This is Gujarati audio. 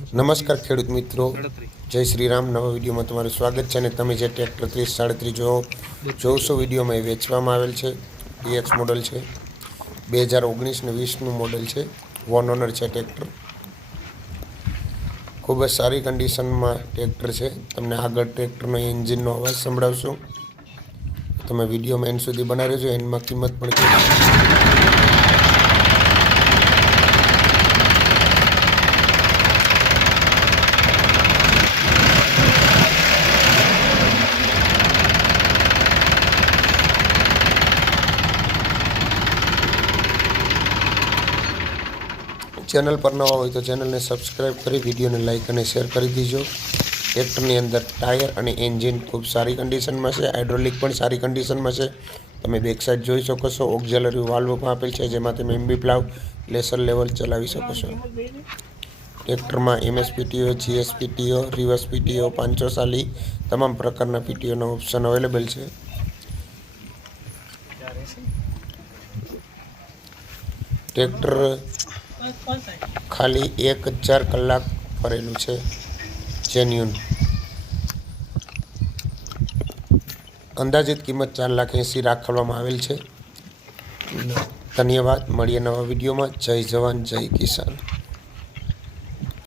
નમસ્કાર ખેડૂત મિત્રો. જય શ્રી રામ. નવા વિડીયોમાં તમારું સ્વાગત છે અને તમે જે ટ્રેક્ટર ત્રીસ સાડત્રીસ જો જોશો વિડીયોમાં એ વેચવામાં આવેલ છે. ડીએક્સ મોડલ છે. બે હજાર ઓગણીસ ને વીસનું મોડલ છે. વન ઓનર છે ટ્રેક્ટર. ખૂબ જ સારી કન્ડિશનમાં ટ્રેક્ટર છે. તમને આગળ ટ્રેક્ટરનો એન્જિનનો અવાજ સંભળાવશું. તમે વિડીયોમાં એન્ડ સુધી બનાવી રહેજો. એન્ડમાં કિંમત પણ ચેનલ પર નવા હોય તો ચેનલને સબસ્ક્રાઈબ કરી વિડીયોને લાઇક અને શેર કરી દીજો. ટ્રેક્ટરની અંદર ટાયર અને એન્જિન ખૂબ સારી કન્ડિશનમાં છે, હાઇડ્રોલિક પણ સારી કન્ડિશનમાં છે. તમે બેક સાઈડ જોઈ શકો છો, ઓક્ઝેલરી વાલ્વ પણ આપેલ છે, જેમાં તમે એમબી પ્લાવ, લેસર લેવલ ચલાવી શકો છો. ટ્રેક્ટરમાં MSPTO GSPTO GS PTO, reverse PTO, પાંચસો સાલી તમામ પ્રકારના પીટીઓનો ઓપ્શન અવેલેબલ છે. ટ્રેક્ટર ખાલી એક હજાર કલાક ફરેલું છે. જેન્યુન અંદાજિત કિંમત ચાર લાખ એંસી રાખવામાં આવેલ છે. ધન્યવાદ. મળીએ નવા વિડીયોમાં. જય જવાન, જય કિસાન.